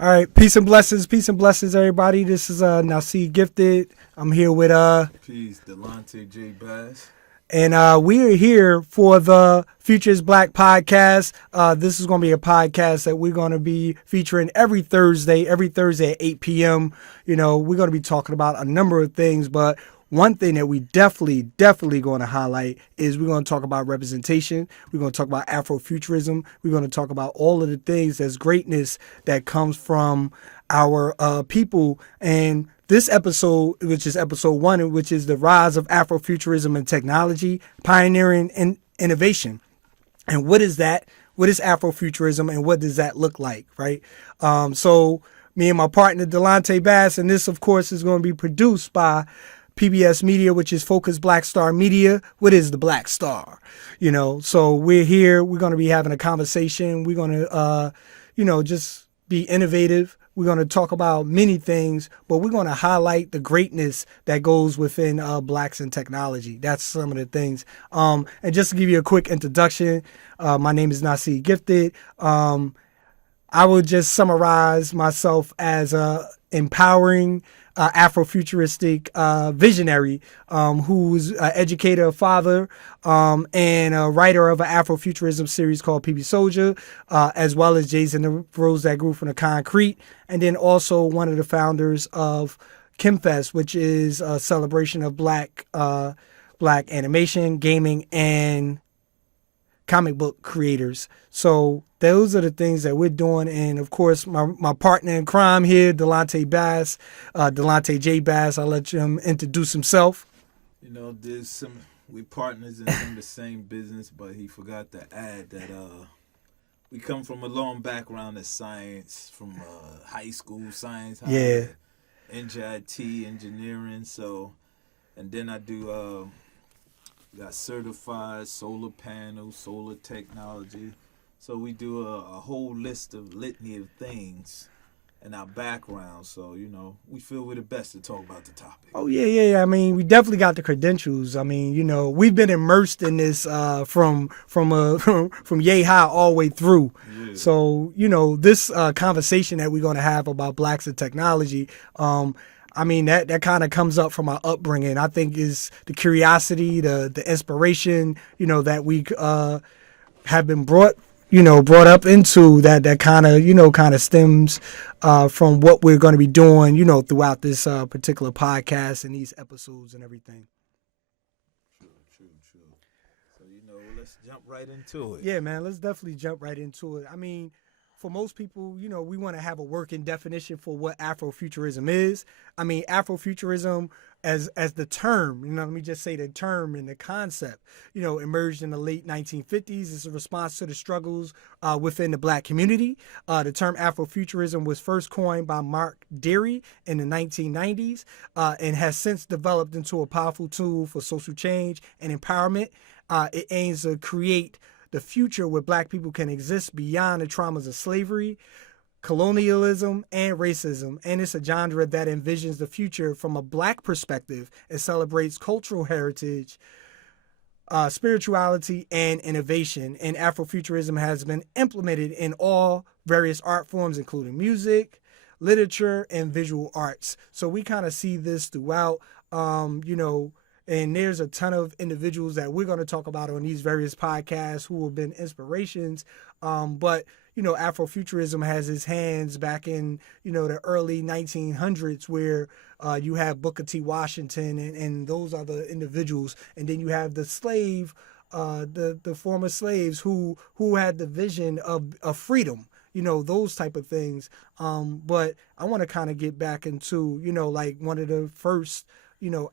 All right, peace and blessings, everybody. This is Naseed Gifted. I'm here with Peace, Dilettante J Bass. and we are here for the Futures Black podcast. This is going to be a podcast that we're going to be featuring every Thursday at 8 p.m. You know, we're going to be talking about a number of things, but one thing that we definitely going to highlight is we're going to talk about representation. We're going to talk about Afrofuturism. We're going to talk about all of the things that's greatness that comes from our people. And this episode, which is episode 1, which is the rise of Afrofuturism and technology, pioneering and innovation. And what is that? What is Afrofuturism and what does that look like, right? So me and my partner, Dilettante Bass, and this, of course, is going to be produced by PBS Media, which is Phocused Black Star Media. What is the Black Star? You know, so we're here. We're going to be having a conversation. We're going to, just be innovative. We're going to talk about many things, but we're going to highlight the greatness that goes within blacks in technology. That's some of the things. And just to give you a quick introduction, my name is Naseed Gifted. I would just summarize myself as a empowering Afrofuturistic visionary who's an educator, a father, and a writer of an Afrofuturism series called P.B.Soldier, as well as Jazen, the Rose That Grew from the Concrete, and then also one of the founders of KHEM FEST, which is a celebration of black animation, gaming, and comic book creators. So those are the things that we're doing. And of course, my partner in crime here, Dilettante Bass, Dilettante J Bass. I'll let him introduce himself. You know, we partners in some of the same business, but he forgot to add that we come from a long background of science, from high school science, Yeah. NJIT engineering. So, and then I do got certified solar panels, solar technology. So we do a whole litany of things in our background. So, we feel we're the best to talk about the topic. Oh yeah. I mean, we definitely got the credentials. I mean, we've been immersed in this from from yay high all the way through. Yeah. So this conversation that we're going to have about blacks and technology. I mean, that kind of comes up from our upbringing. I think is the curiosity, the inspiration, that we have been brought up into that kind of stems from what we're going to be doing, throughout this particular podcast and these episodes and everything. True. So, let's jump right into it. Yeah, man, let's definitely jump right into it. I mean, for most people, we want to have a working definition for what Afrofuturism is. I mean, Afrofuturism as the term, let me just say the term and the concept, emerged in the late 1950s as a response to the struggles within the black community. The term Afrofuturism was first coined by Mark Deary in the 1990s and has since developed into a powerful tool for social change and empowerment. It aims to create the future where black people can exist beyond the traumas of slavery, colonialism, and racism. And it's a genre that envisions the future from a black perspective and celebrates cultural heritage, spirituality, and innovation. And Afrofuturism has been implemented in all various art forms, including music, literature, and visual arts. So we kind of see this throughout, and there's a ton of individuals that we're going to talk about on these various podcasts who have been inspirations. But Afrofuturism has its hands back in, the early 1900s where you have Booker T. Washington and those other individuals. And then you have the slave, the former slaves who had the vision of freedom. Those type of things. But I want to kind of get back into, like one of the first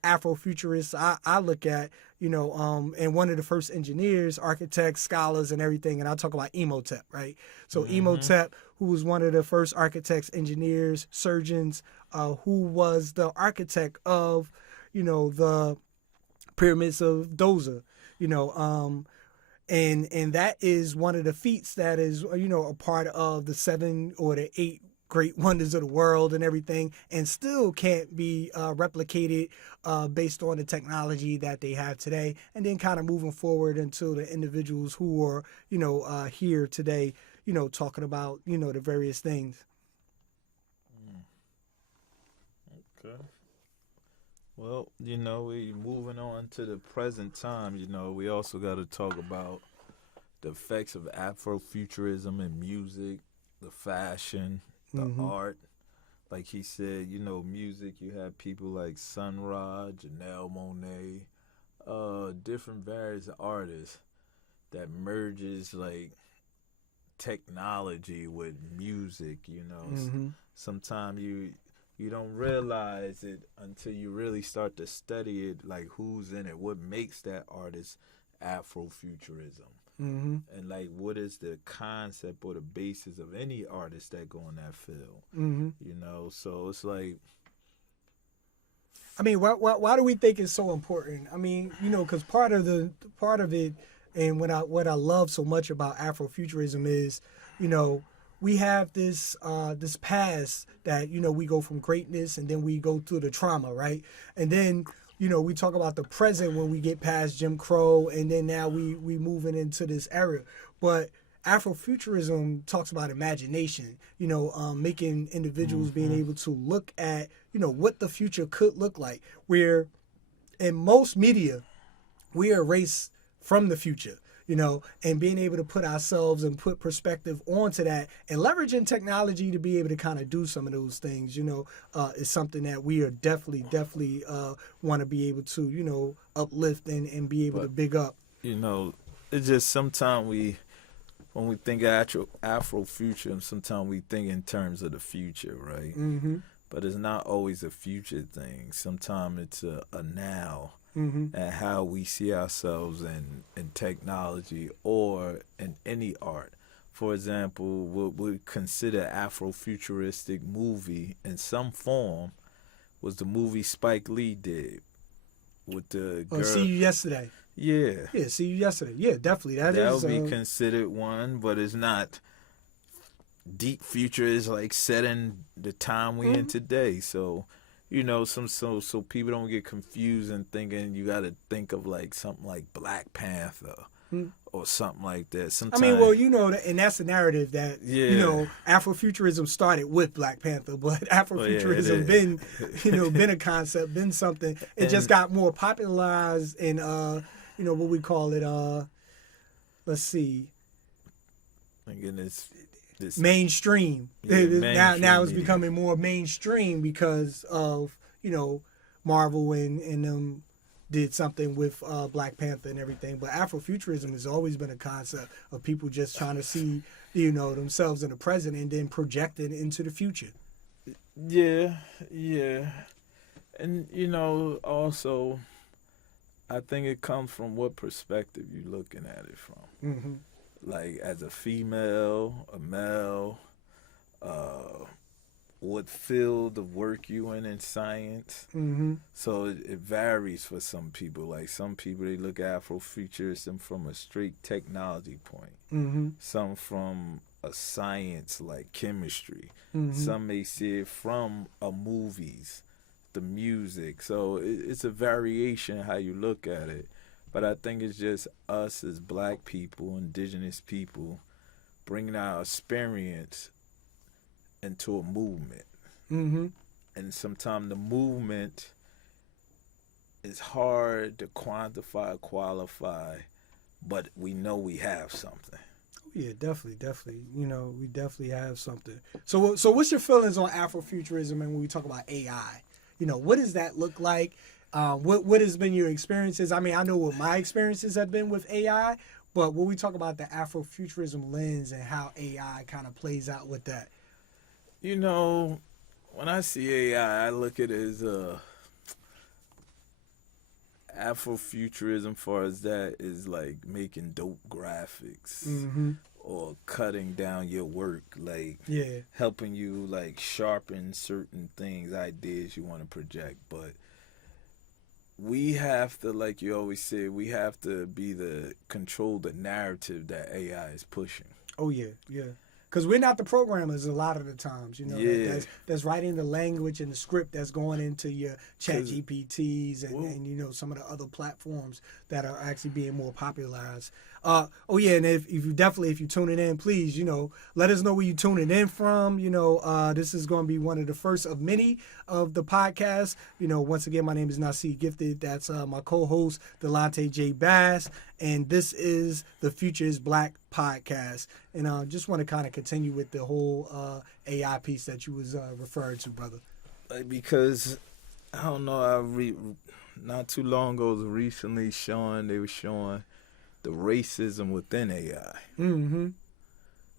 Afrofuturists I look at, and one of the first engineers, architects, scholars, and everything. And I'll talk about Imhotep, right? So Imhotep, who was one of the first architects, engineers, surgeons, who was the architect of, the pyramids of Doza, and that is one of the feats that is, a part of the 7 or the 8 great wonders of the world and everything, and still can't be replicated based on the technology that they have today. And then kind of moving forward into the individuals who are, here today, talking about, the various things. Okay. Well, we moving on to the present time. We also got to talk about the effects of Afrofuturism in music, the fashion, the art. Like he said, music, you have people like Sun Ra, Janelle Monáe, different various artists that merges like technology with music. Sometimes you don't realize it until you really start to study it, like who's in it, what makes that artist Afrofuturism. And like what is the concept or the basis of any artist that go in that field. So it's like, I mean, why do we think it's so important? I mean, because part of it, and what I love so much about Afrofuturism is, we have this past that we go from greatness, and then we go through the trauma, right? And then we talk about the present when we get past Jim Crow, and then now we moving into this era. But Afrofuturism talks about imagination, making individuals being able to look at, what the future could look like. Where in most media, we are erased from the future, and being able to put ourselves and put perspective onto that and leveraging technology to be able to kind of do some of those things, is something that we are definitely want to be able to, uplift and be able to big up. It's just sometimes when we think of Afrofuturism, sometimes we think in terms of the future, right? But it's not always a future thing. Sometimes it's a now. And how we see ourselves in technology or in any art. For example, what we consider Afrofuturistic movie in some form was the movie Spike Lee did with the girl. See You Yesterday. Yeah. Yeah, See You Yesterday. Yeah, definitely. That would be considered one, but it's not deep future. Is like set in the time we in today. So, so people don't get confused and thinking you got to think of like something like Black Panther or something like that. Sometimes, I mean, well, and that's the narrative that Afrofuturism started with Black Panther, but Afrofuturism been a concept, been something. It just got more popularized in what we call it. Let's see. Again, it's mainstream. Mainstream now it's media. becoming more mainstream because of Marvel and them did something with Black Panther and everything. But Afrofuturism has always been a concept of people just trying to see themselves in the present and then projecting into the future. Yeah, and also I think it comes from what perspective you're looking at it from. Like as a female, a male, what field of work you in science. So it varies for some people. Like some people, they look at Afrofuturism from a straight technology point. Some from a science like chemistry. Some may see it from movies, the music. So it's a variation how you look at it. But I think it's just us as Black people, indigenous people, bringing our experience into a movement. And sometimes the movement is hard to quantify, qualify, but we know we have something. Yeah, definitely. We definitely have something. So what's your feelings on Afrofuturism and when we talk about AI? What does that look like? What has been your experiences? I mean, I know what my experiences have been with AI, but when we talk about the Afrofuturism lens and how AI kind of plays out with that. When I see AI, I look at it as Afrofuturism, far as that, is like making dope graphics or cutting down your work, like helping you like sharpen certain things, ideas you want to project, but we have to, like you always say, we have to control the narrative that AI is pushing. Oh yeah. Because we're not the programmers a lot of the times, that's writing the language and the script that's going into your chat GPTs and some of the other platforms that are actually being more popularized. Oh yeah, and if you definitely, if you're tuning in, please, let us know where you're tuning in from. This is going to be one of the first of many of the podcasts. Once again, my name is Naseed Gifted. That's my co-host Dilettante J. Bass, and this is the Phocused Black podcast. And just want to kind of continue with the whole AI piece that you was referring to, brother. Because I don't know, not too long ago, recently they were showing the racism within AI. Mm-hmm.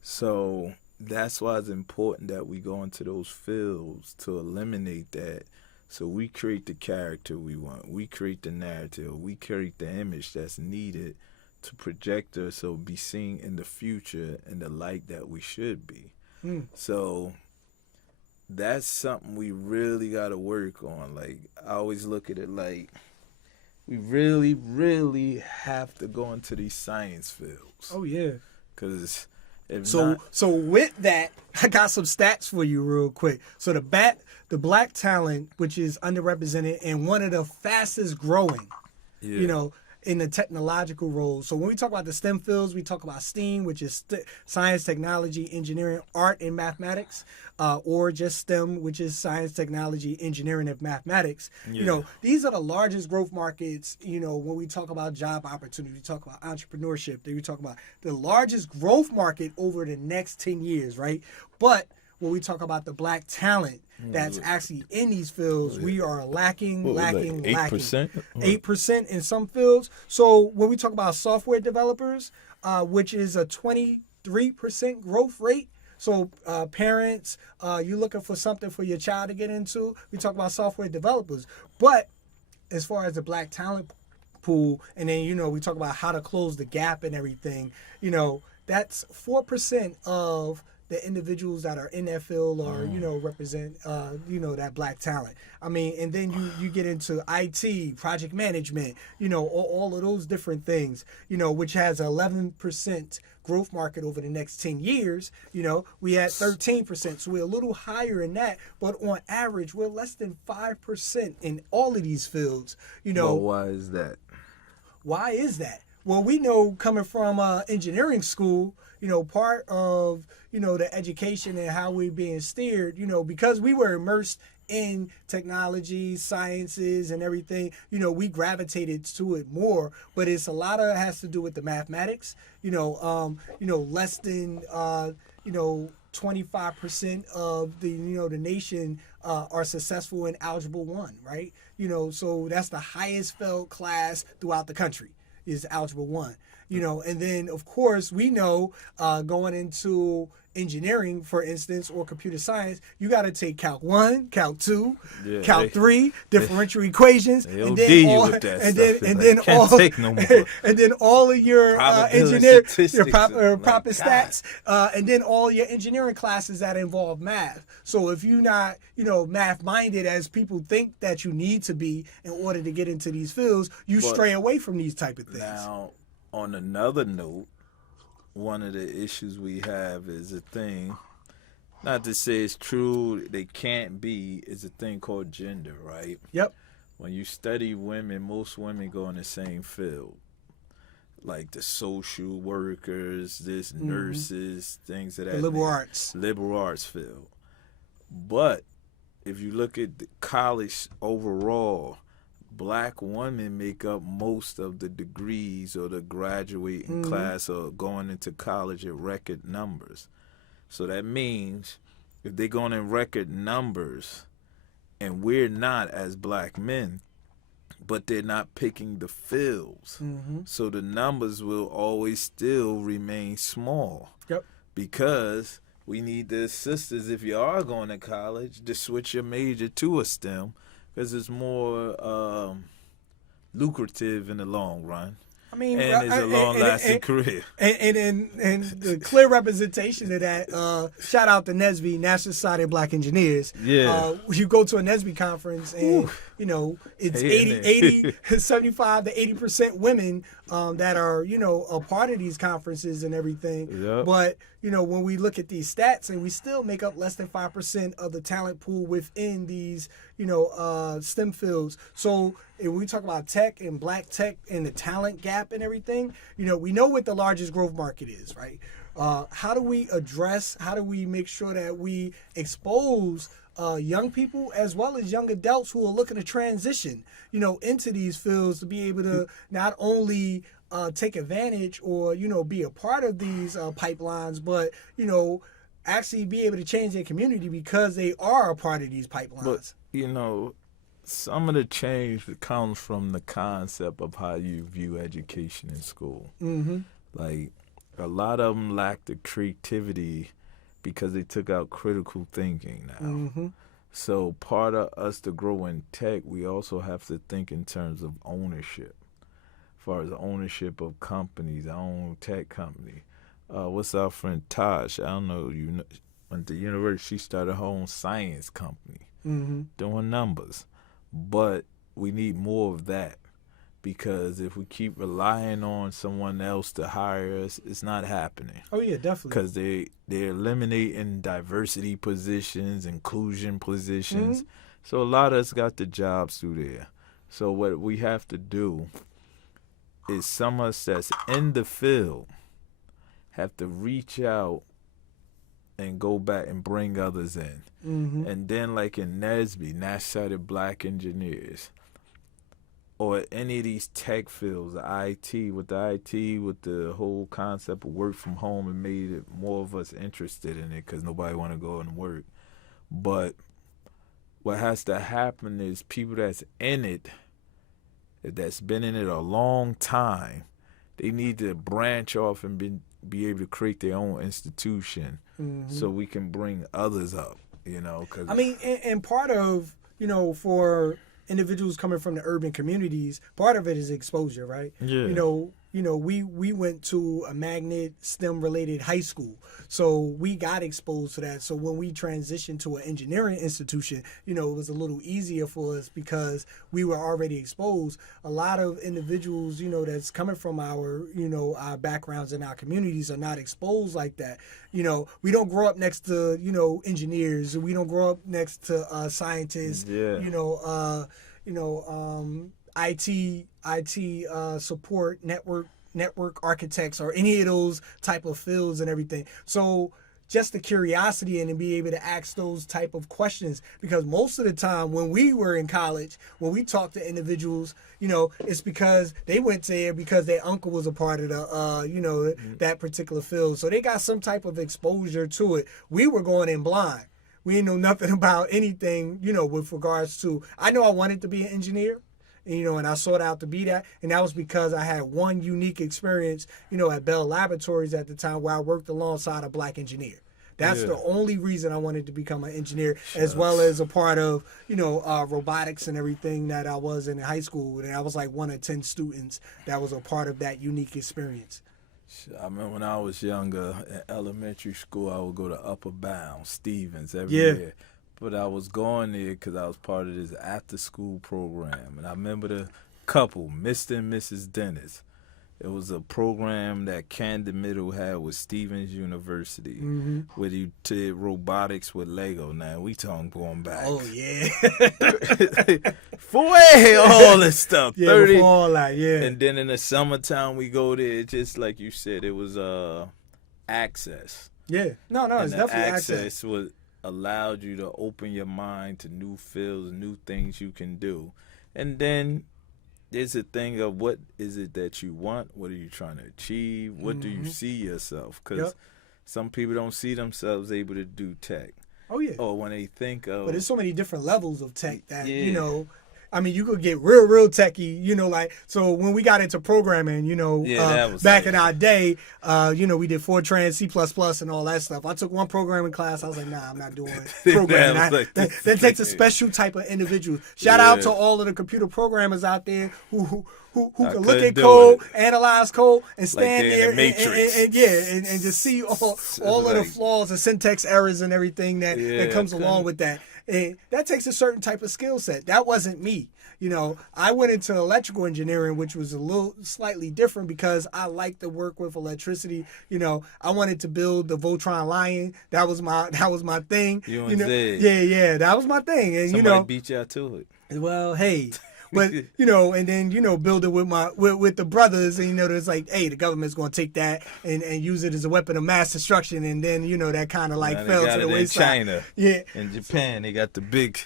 So that's why it's important that we go into those fields to eliminate that. So we create the character we want. We create the narrative. We create the image that's needed to project us or be seen in the future in the light that we should be. So that's something we really got to work on. Like, I always look at it like we really, really have to go into these science fields. Oh yeah. Because so with that, I got some stats for you real quick. So the black talent, which is underrepresented and one of the fastest growing, in the technological roles. So when we talk about the STEM fields, we talk about STEAM, which is science, technology, engineering, art, and mathematics, or just STEM, which is science, technology, engineering, and mathematics. These are the largest growth markets. When we talk about job opportunity, we talk about entrepreneurship, then we talk about the largest growth market over the next 10 years, right? But when we talk about the black talent that's actually in these fields, we are lacking. 8%? 8% in some fields. So when we talk about software developers, which is a 23% growth rate. So parents, you're looking for something for your child to get into. We talk about software developers. But as far as the black talent pool, and then, we talk about how to close the gap and everything, that's 4% of the individuals that are in that field or, represent, that black talent. I mean, and then you get into IT, project management, all of those different things, which has 11% growth market over the next 10 years. We had 13%. So we're a little higher in that. But on average, we're less than 5% in all of these fields. Well, why is that? Why is that? Well, we know coming from engineering school, part of, the education and how we're being steered, because we were immersed in technology, sciences, and everything, we gravitated to it more. But it's a lot of it has to do with the mathematics, less than, 25% of the nation are successful in Algebra 1, right? So that's the highest failed class throughout the country is Algebra 1. And then, of course, we know going into engineering, for instance, or computer science, you got to take Calc 1, Calc 2, Calc 3, differential equations, and then all of your engineering, your proper stats, and then all your engineering classes that involve math. So if you're not, math-minded as people think that you need to be in order to get into these fields, you stray away from these type of things. Now, on another note, one of the issues we have is a thing, not to say it's true, they can't be, is a thing called gender, right? Yep. When you study women, most women go in the same field. Like the social workers, nurses, things of that nature. Liberal arts field. But if you look at the college overall, black women make up most of the degrees or the graduating class or going into college at record numbers. So that means if they're going in record numbers and we're not as black men, but they're not picking the fields. So the numbers will always still remain small. Yep. Because we need the sisters, if you are going to college, to switch your major to a STEM because it's more lucrative in the long run. I mean, and it's a long-lasting career. And the clear representation of that, shout out to NSBE, National Society of Black Engineers. Yeah. You go to a NSBE conference and, it's 75 to 80% women that are, a part of these conferences and everything. Yep. But, when we look at these stats, and we still make up less than 5% of the talent pool within these, STEM fields. So if we talk about tech and black tech and the talent gap and everything, we know what the largest growth market is, right? How do we make sure that we expose young people as well as young adults who are looking to transition, into these fields to be able to not only take advantage or, be a part of these pipelines, but, actually be able to change their community because they are a part of these pipelines. But, some of the change comes from the concept of how you view education in school. Mm-hmm. Like, a lot of them lack the creativity because they took out critical thinking now. Mm-hmm. So part of us to grow in tech, we also have to think in terms of ownership. As far as ownership of companies, our own tech company. What's our friend Tosh? I don't know, went to university, she started her own science company, mm-hmm. doing numbers. But we need more of that, because if we keep relying on someone else to hire us, it's not happening. Oh, yeah, definitely. Because they're eliminating diversity positions, inclusion positions. Mm-hmm. So a lot of us got the jobs through there. So what we have to do is some of us that's in the field have to reach out and go back and bring others in. Mm-hmm. And then like in NSBE, Naseed Black Engineers, or any of these tech fields, with the whole concept of work from home, it made it more of us interested in it because nobody want to go and work. But what has to happen is people that's in it, that's been in it a long time, they need to branch off and be able to create their own institution, mm-hmm. so we can bring others up, Cause and part of, for individuals coming from the urban communities, part of it is exposure, right? Yeah. We went to a magnet STEM related high school, so we got exposed to that. So when we transitioned to an engineering institution, it was a little easier for us because we were already exposed. A lot of individuals, that's coming from our backgrounds in our communities are not exposed like that. We don't grow up next to, engineers. We don't grow up next to scientists. Yeah. IT support, network architects, or any of those type of fields and everything. So just the curiosity and to be able to ask those type of questions, because most of the time when we were in college, when we talked to individuals, it's because they went there because their uncle was a part of the, that particular field. So they got some type of exposure to it. We were going in blind. We didn't know nothing about anything, with regards to, I know I wanted to be an engineer. And I sought out to be that. And that was because I had one unique experience, at Bell Laboratories at the time where I worked alongside a black engineer. That's the only reason I wanted to become an engineer, as well as a part of, robotics and everything that I was in high school. And I was like one of 10 students that was a part of that unique experience. I remember when I was younger, in elementary school, I would go to Upper Bound, Stevens, every Yeah. year. But I was going there because I was part of this after-school program. And I remember the couple, Mr. and Mrs. Dennis. It was a program that Camden Middle had with Stevens University, mm-hmm. where you did robotics with Lego. Now, we talking going back. Oh, yeah. For all this stuff. Yeah, 30. before all that, yeah. And then in the summertime, we go there, just like you said, it was access. Yeah. No, and it's definitely access. Was allowed you to open your mind to new fields, new things you can do. And then there's a thing of what is it that you want? What are you trying to achieve? What do you see yourself? Because some people don't see themselves able to do tech. Oh, yeah. Or when they think of... But there's so many different levels of tech that, you could get real techie, so when we got into programming, back in our day, we did Fortran, C++, and all that stuff. I took one programming class. I was like, nah, I'm not doing programming. That takes a special type of individual. Shout out to all of the computer programmers out there who who I can look couldn't at do code, it. analyze code, and stand they're in there the Matrix. and just see all of the Like- flaws and syntax errors and everything that Yeah, comes along couldn't- with that. And that takes a certain type of skill set. That wasn't me. You know, I went into electrical engineering, which was a little slightly different because I like to work with electricity. You know, I wanted to build the Voltron Lion. That was my thing. You know, and Zed. yeah, that was my thing. And Somebody beat you out to it. well, hey. But and then build it with the brothers, and there's like, hey, the government's gonna take that and use it as a weapon of mass destruction, and then that kind of like Now they fell got to the it in wayside. China. Yeah. In Japan, they got the big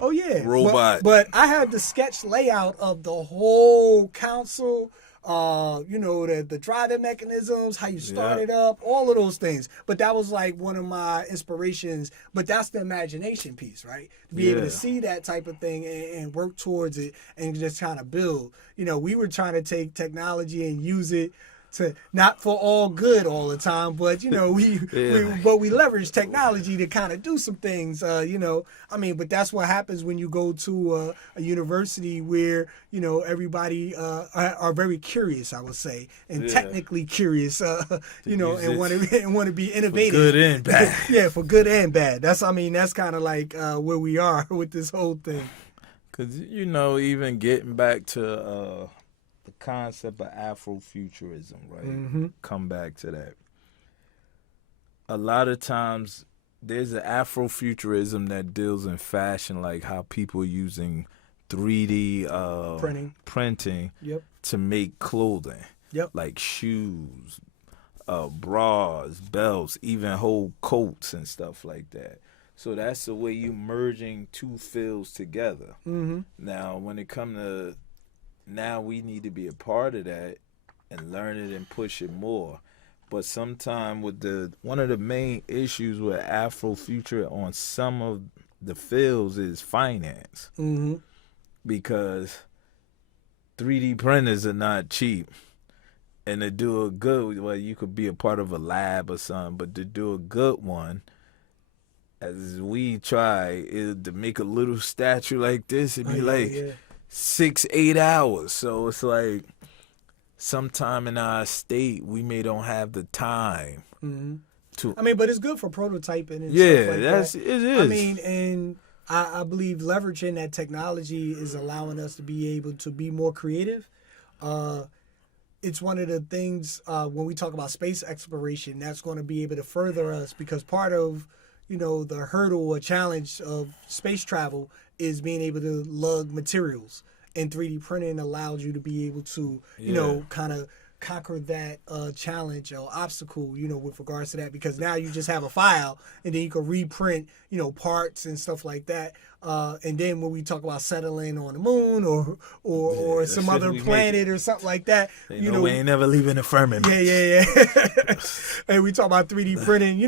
Oh yeah, robot. But I had the sketch layout of the whole console. The driving mechanisms, how you start it up, all of those things. But that was like one of my inspirations. But that's the imagination piece, right? To be able to see that type of thing and work towards it and just kind of build. We were trying to take technology and use it to not for all good all the time, but we leverage technology to kind of do some things. But that's what happens when you go to a university where everybody are very curious, I would say, and technically curious, and want to be innovative, for good and bad. Yeah, for good and bad. That's kind of like where we are with this whole thing. Because even getting back to the concept of Afrofuturism, right? Mm-hmm. Come back to that. A lot of times there's an Afrofuturism that deals in fashion, like how people are using 3D printing Yep. to make clothing. Yep. Like shoes, bras, belts, even whole coats and stuff like that. So that's the way you merging two fields together. Mm-hmm. Now, when it come to now, we need to be a part of that and learn it and push it more. But sometime with one of the main issues with Afrofuture on some of the fields is finance. Mm-hmm. Because 3D printers are not cheap. And to do a good, well, you could be a part of a lab or something, but to do a good one, as we try, to make a little statue like this, it'd be 6-8 hours. So it's like sometime in our state we may don't have the time to. But it's good for prototyping and stuff like that. It is. And I believe leveraging that technology is allowing us to be able to be more creative. It's one of the things when we talk about space exploration that's going to be able to further us, because part of the hurdle or challenge of space travel is being able to lug materials, and 3D printing allows you to be able to, kind of conquer that challenge or obstacle, with regards to that, because now you just have a file and then you can reprint, parts and stuff like that. And then when we talk about settling on the moon or some other planet or something like that, we ain't never leaving the firmament. Yeah. And we talk about 3D printing,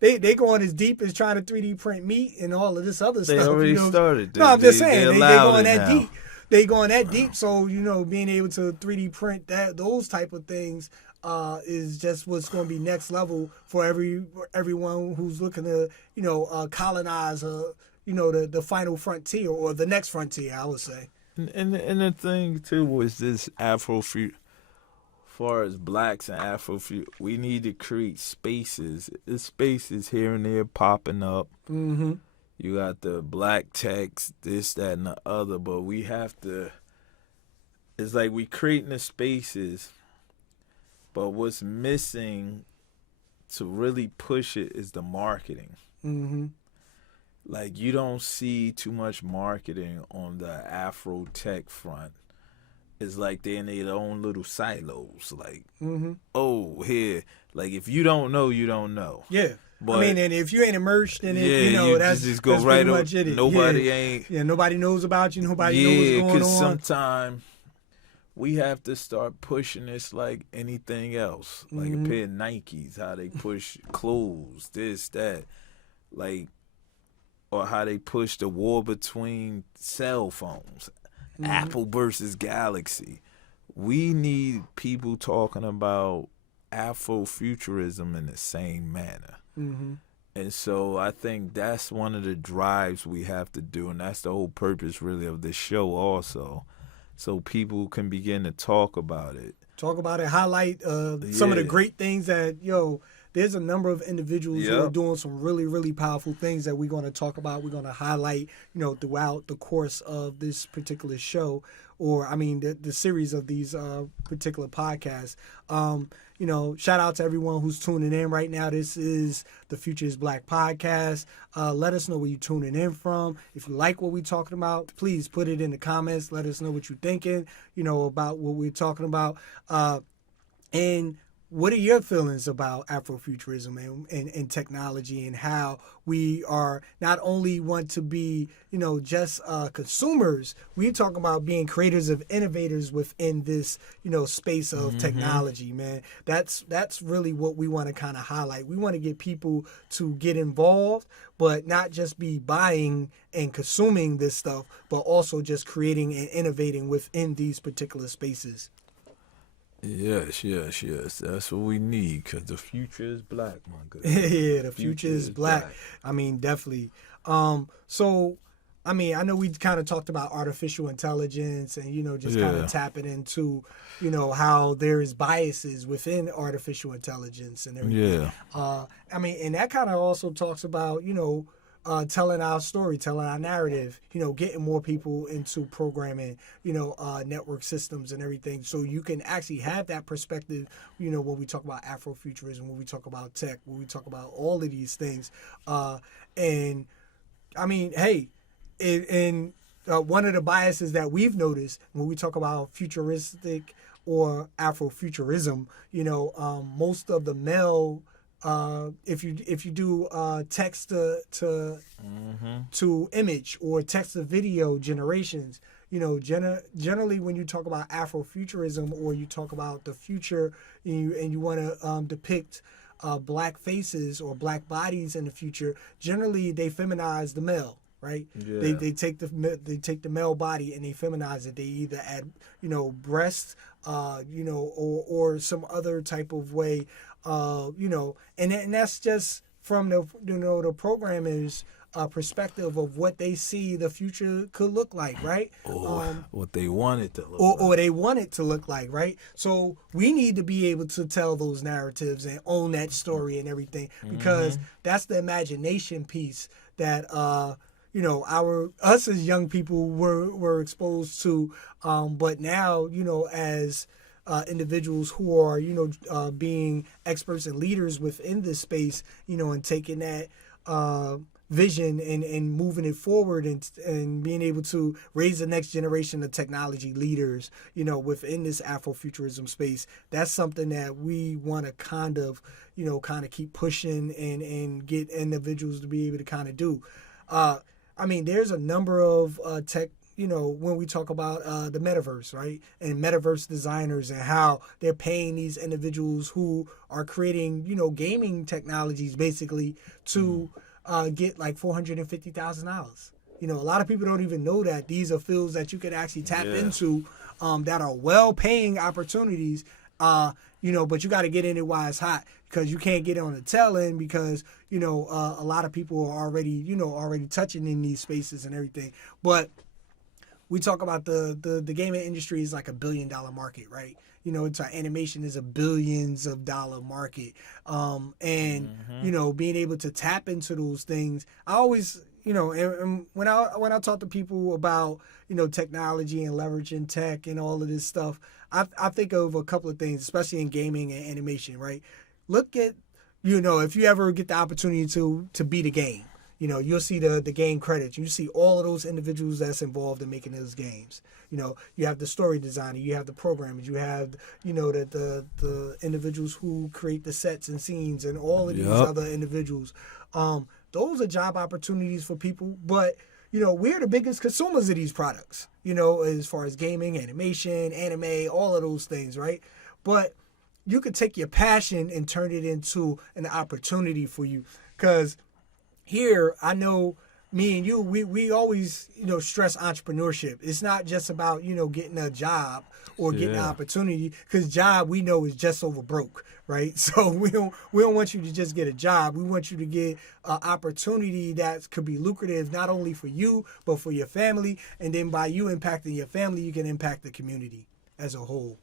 they going as deep as trying to 3D print meat and all of this other stuff. They already started. No, I'm just saying they going that now. deep. They going that deep, so being able to 3D print those type of things is just what's going to be next level for everyone who's looking to colonize the final frontier or the next frontier, I would say. And the thing too was this Afrofuture. As far as blacks and Afrofuture, we need to create spaces. There's spaces here and there popping up. Mm-hmm. You got the black text, this, that, and the other, but we have to. It's like we creating the spaces, but what's missing to really push it is the marketing. Mm-hmm. Like, you don't see too much marketing on the Afro tech front. It's like they're in their own little silos. Like, here. Like, if you don't know, you don't know. Yeah. But, and if you ain't immersed in it, that's just go that's right pretty much it. Nobody ain't. Yeah, nobody knows about you. Nobody knows what's going on. Yeah, because sometimes we have to start pushing this like anything else. Like a pair of Nikes, how they push clothes, this, that. Like, or how they push the war between cell phones. Apple versus Galaxy. We need people talking about Afrofuturism in the same manner. Mm-hmm. And so I think that's one of the drives we have to do, and that's the whole purpose really of this show also, so people can begin to talk about it. Talk about it, highlight some of the great things that, there's a number of individuals who are doing some really, really powerful things that we're going to talk about. We're going to highlight, throughout the course of this particular show, or the series of these particular podcasts. Shout out to everyone who's tuning in right now. This is the Phocused Black podcast. Let us know where you're tuning in from. If you like what we're talking about, please put it in the comments. Let us know what you're thinking, about what we're talking about. And what are your feelings about Afrofuturism and technology, and how we are not only want to be, just consumers, we're talking about being creators of innovators within this, space of technology, man. That's really what we want to kind of highlight. We want to get people to get involved, but not just be buying and consuming this stuff, but also just creating and innovating within these particular spaces. Yes. That's what we need, because the future is black, my good. Yeah, the future is black. Definitely. So, I know we kind of talked about artificial intelligence and, just kind of tapping into, how there is biases within artificial intelligence and everything. Yeah. And that kind of also talks about, telling our story, telling our narrative, getting more people into programming, network systems and everything. So you can actually have that perspective, when we talk about Afrofuturism, when we talk about tech, when we talk about all of these things. And one of the biases that we've noticed when we talk about futuristic or Afrofuturism, most of the male if you do text to image or text to video generations, generally when you talk about Afrofuturism or you talk about the future and you want to depict black faces or black bodies in the future, generally they feminize the male. Right? Yeah. They take the male body and they feminize it. They either add breasts, or some other type of way, and that's just from the programmer's perspective of what they see the future could look like, right? Or what they want it to look like. Or they want it to look like, right? So we need to be able to tell those narratives and own that story and everything, because that's the imagination piece that us as young people were exposed to, but now, as individuals who are, being experts and leaders within this space, and taking that vision and moving it forward and being able to raise the next generation of technology leaders, within this Afrofuturism space. That's something that we want to kind of keep pushing and get individuals to be able to kind of do. There's a number of tech, when we talk about the metaverse, right? And metaverse designers and how they're paying these individuals who are creating, gaming technologies basically to get like $450,000. A lot of people don't even know that these are fields that you can actually tap into that are well-paying opportunities, but you got to get in it while it's hot, because you can't get on the tail end because, a lot of people are already touching in these spaces and everything. But we talk about the gaming industry is like $1 billion market, right? It's animation is $1 billions market. Being able to tap into those things, I always, and when I talk to people about, technology and leveraging tech and all of this stuff, I think of a couple of things, especially in gaming and animation, right? Look at, if you ever get the opportunity to beat a game, you'll see the game credits. You see all of those individuals that's involved in making those games. You have the story designer, you have the programmers, you have, the individuals who create the sets and scenes and all of these other individuals. Those are job opportunities for people, but, we're the biggest consumers of these products, as far as gaming, animation, anime, all of those things, right? But you could take your passion and turn it into an opportunity for you. Because here, I know me and you, we always, stress entrepreneurship. It's not just about, getting a job or getting an opportunity, because job we know is just over broke, right? So we don't want you to just get a job. We want you to get an opportunity that could be lucrative, not only for you, but for your family. And then by you impacting your family, you can impact the community as a whole.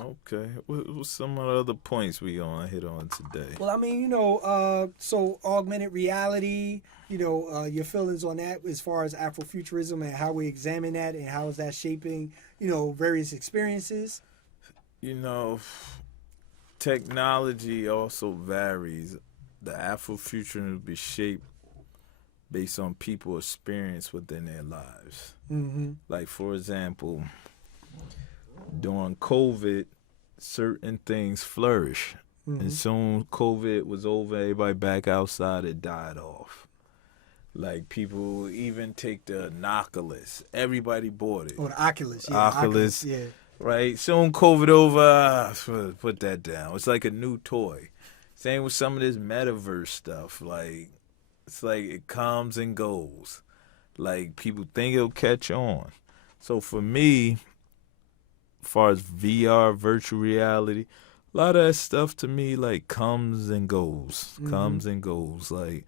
Okay. What's some of the other points we gonna hit on today? Well, I mean, so augmented reality, your feelings on that as far as Afrofuturism and how we examine that and how is that shaping, various experiences. Technology also varies. The Afrofuturism will be shaped based on people's experience within their lives. Mm-hmm. Like, for example, during COVID, certain things flourish. Mm-hmm. And soon COVID was over, everybody back outside, it died off. Like, people even take the Oculus. Everybody bought it. Or the Oculus. Yeah, Oculus. Yeah. Right? Soon COVID over, put that down. It's like a new toy. Same with some of this metaverse stuff. Like, it's like it comes and goes. Like, people think it'll catch on. So for me, as far as VR, virtual reality, a lot of that stuff to me, like, comes and goes. Mm-hmm. Comes and goes. Like,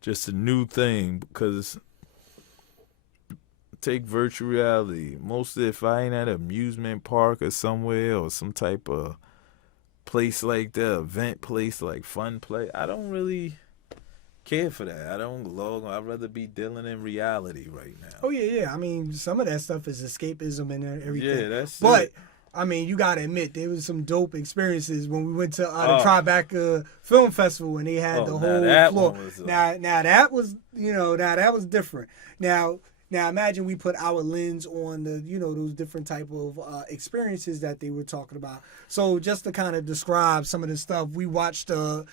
just a new thing, because take virtual reality. Mostly if I ain't at an amusement park or somewhere or some type of place like that, event place, like fun play, I don't really care for that. I don't log on. I'd rather be dealing in reality right now. Oh, yeah. I mean, some of that stuff is escapism and everything. Yeah, that's But it. I mean, you gotta admit there was some dope experiences when we went to the Tribeca Film Festival and they had the whole floor. Now that was that was different. Now imagine we put our lens on the those different type of experiences that they were talking about. So just to kind of describe some of the stuff, we watched a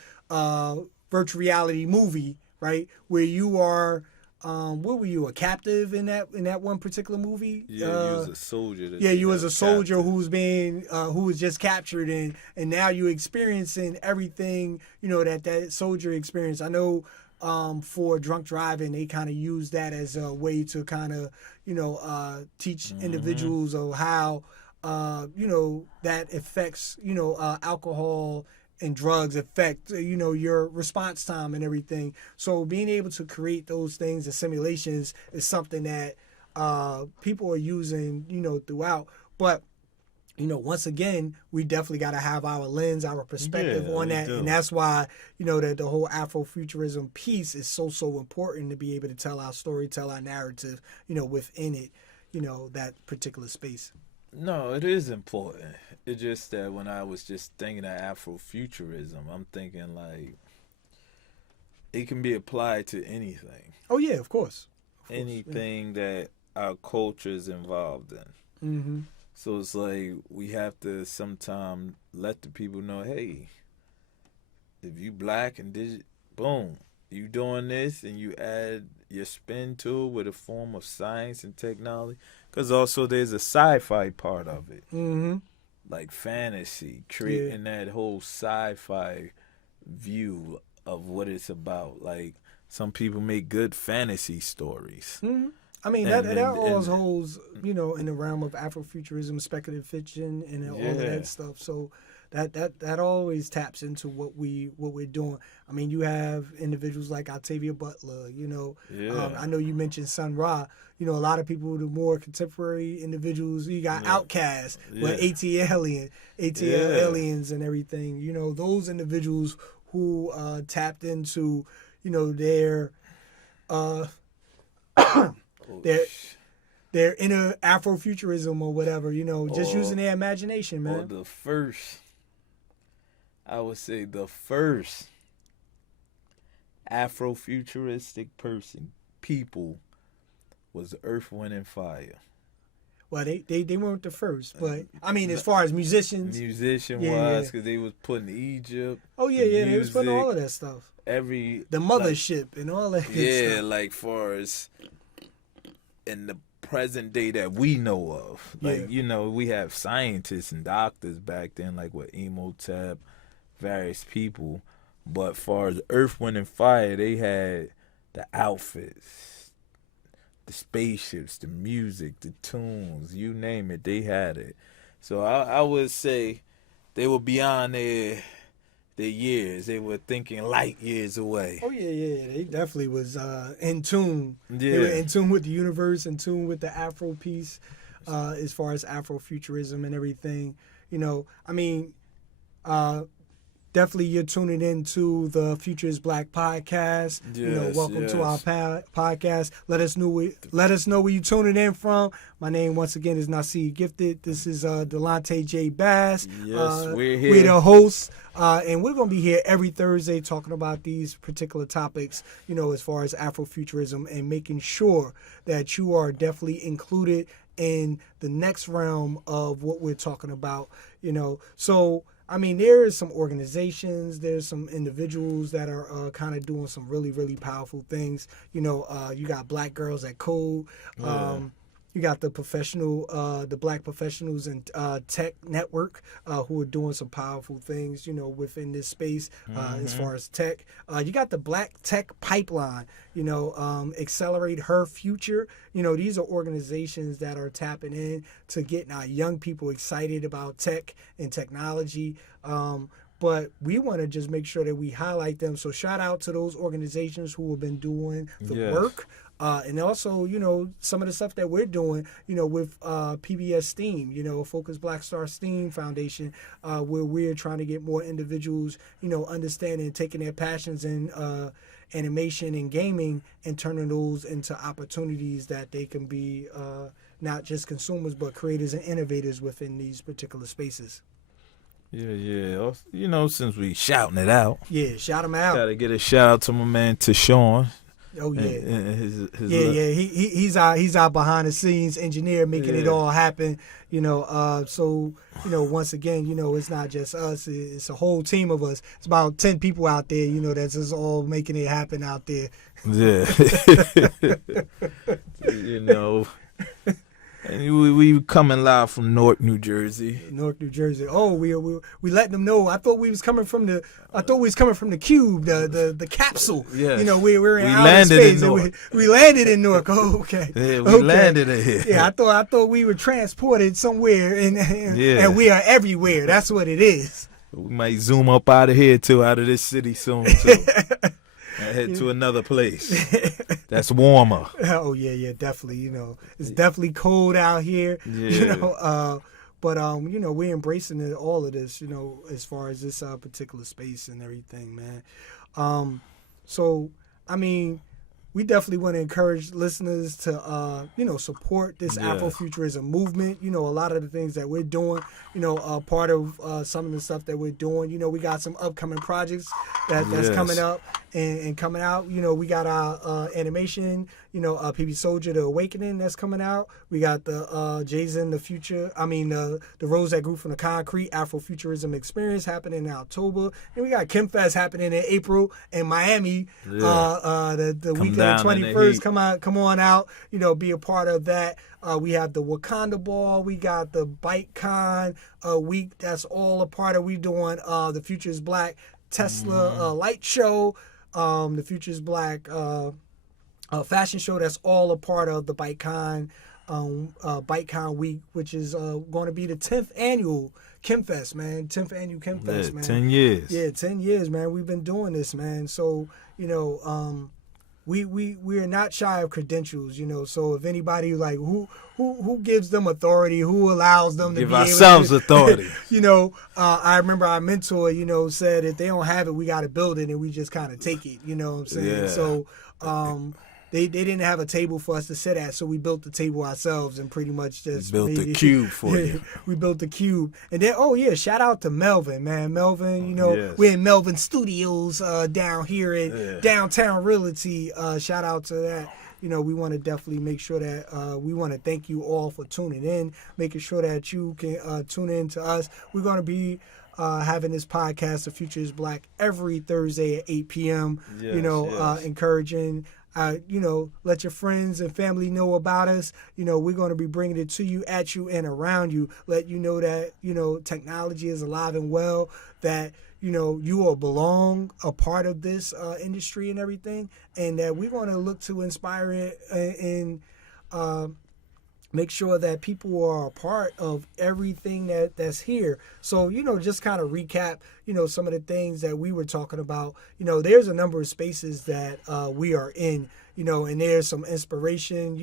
virtual reality movie, right, where you are. What were you, a captive in that one particular movie? Yeah, you was a soldier. You was a soldier who's being who was just captured, and now you're experiencing everything that soldier experienced. I know for drunk driving, they kind of use that as a way to kind of teach individuals of how that affects alcohol and drugs affect your response time and everything. So being able to create those things and simulations is something that people are using throughout. But once again, we definitely got to have our lens, our perspective on that, and that's why that the whole Afrofuturism piece is so important, to be able to tell our story, tell our narrative within it, that particular space. No, it is important. It's just that when I was just thinking of Afrofuturism, I'm thinking like it can be applied to anything. Oh yeah, of course. Anything that our culture is involved in. Mm-hmm. So it's like we have to sometimes let the people know, hey, if you black and boom, you doing this and you add your spin to it with a form of science and technology. Because also there's a sci-fi part of it. Mm-hmm. Like fantasy, creating that whole sci-fi view of what it's about. Like some people make good fantasy stories. Mm-hmm. I mean, that all holds, in the realm of Afrofuturism, speculative fiction, and all of that stuff. So that always taps into what we're doing. I mean, you have individuals like Octavia Butler. I know you mentioned Sun Ra. A lot of people, the more contemporary individuals, you got Outkast, with ATL aliens and everything. Those individuals who tapped into, their their inner Afrofuturism or whatever, just using their imagination, man. Or I would say the first Afrofuturistic people was Earth, Wind, and Fire. Well, they weren't the first, but I mean, as far as musicians, because they was putting Egypt. Oh yeah, they was putting all of that stuff. The mothership and all that. Yeah, like far as in the present day that we know of, like we have scientists and doctors back then, like with Emotep, various people. But far as Earth, Wind, and Fire, they had the outfits, the spaceships, the music, the tunes, you name it, they had it. So I would say they were beyond their years. They were thinking light years away. Oh yeah. They definitely was in tune. Yeah. They were in tune with the universe, in tune with the Afro piece, as far as Afrofuturism and everything. I mean, definitely you're tuning into the Phocused Black podcast. Yes, welcome to our podcast. Let us know where you tuning in from. My name once again is Naseed Gifted. This is Dilettante J Bass. Yes, we're here. We're the hosts, and we're gonna be here every Thursday talking about these particular topics. As far as Afrofuturism, and making sure that you are definitely included in the next realm of what we're talking about. So. I mean, there is some organizations, there's some individuals that are kind of doing some really, really powerful things. You got Black Girls at Code. You got the Black Professionals and Tech Network, who are doing some powerful things, within this space, as far as tech. You got the Black Tech Pipeline, Accelerate Her Future. These are organizations that are tapping in to getting our young people excited about tech and technology. But we want to just make sure that we highlight them. So shout out to those organizations who have been doing the work. And also, some of the stuff that we're doing, with PBS STEAM, Phocused Black Star STEAM Foundation, where we're trying to get more individuals, understanding, taking their passions in animation and gaming and turning those into opportunities that they can be not just consumers, but creators and innovators within these particular spaces. Yeah. Since we shouting it out. Yeah, shout them out. Gotta get a shout out to my man Tashawn. Oh yeah, his He's our behind the scenes engineer, making it all happen. So once again, it's not just us; it's a whole team of us. It's about 10 people out there, that's just all making it happen out there. Yeah, And we coming live from Newark, New Jersey. Oh, we letting them know. I thought we was coming from the cube, the capsule. Yeah. We're in outer space. We landed in Newark. Oh, okay. Yeah, we landed in here. Yeah, I thought we were transported somewhere, and we are everywhere. That's what it is. We might zoom up out of here too, out of this city soon too. And head to another place that's warmer. Oh yeah, definitely. It's definitely cold out here. Yeah. But we're embracing all of this. As far as this particular space and everything, man. So I mean, we definitely want to encourage listeners to support this Afrofuturism movement. A lot of the things that we're doing. Part of some of the stuff that we're doing. We got some upcoming projects that's coming up. And coming out, we got our animation, P.B.Soldier, The Awakening that's coming out. We got the Jazen, the Rose That Grew from the Concrete Afrofuturism Experience happening in October. And we got KHEM Fest happening in April in Miami. The weekend of the 21st. Come on out, be a part of that. We have the Wakanda Ball. We got the Bike Con week. That's all a part of. We doing the Phocused Black Tesla light show. The Phocused Black fashion show, that's all a part of the BikeCon week, which is going to be the 10th annual KHEM Fest, man. 10th annual KHEM Fest, man. 10 years. Yeah, 10 years, man. We've been doing this, man. So, we are not shy of credentials, So if anybody who gives them authority, who allows them to give be ourselves able to, authority. I remember our mentor, said if they don't have it, we got to build it, and we just kind of take it. You know what I'm saying? Yeah. So they didn't have a table for us to sit at, so we built the table ourselves and pretty much just built the cube for you. We built the cube, and then shout out to Melvin, man. Melvin, yes. We're in Melvin Studios down here in Downtown Realty. Shout out to that. We want to definitely make sure that we want to thank you all for tuning in, making sure that you can tune in to us. We're going to be having this podcast, The Future is Black, every Thursday at 8 p.m. Yes. Encouraging Let your friends and family know about us. We're going to be bringing it to you, at you, and around you. Let you know that, technology is alive and well, that, you will belong a part of this industry and everything, and that we're going to look to inspire it and make sure that people are a part of everything that's here. So, just kind of recap, some of the things that we were talking about. There's a number of spaces that we are in, and there's some inspiration.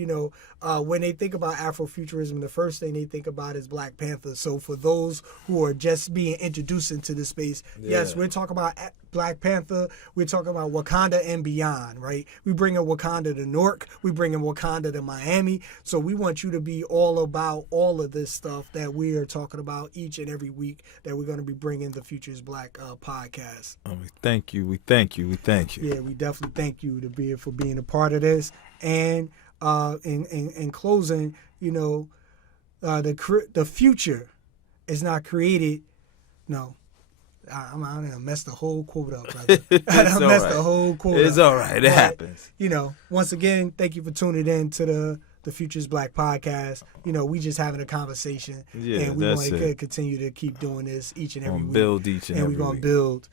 When they think about Afrofuturism, the first thing they think about is Black Panther. So for those who are just being introduced into the space, yes, we're talking about Black Panther. We're talking about Wakanda and beyond, right? We bring in Wakanda to Newark. We bring in Wakanda to Miami. So we want you to be all about all of this stuff that we are talking about each and every week that we're going to be bringing the Futures Black podcast. We thank you. We thank you. We thank you. Yeah, we definitely thank you for being a part of this. And in closing, the future is not created. No, I'm gonna mess the whole quote up. I messed the whole quote up. It's all right. It happens. Once again, thank you for tuning in to the Futures Black podcast. We just having a conversation, and we want to continue to keep doing this each and every week. Build each and every week. And we're gonna build.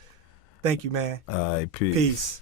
Thank you, man. All right, Peace.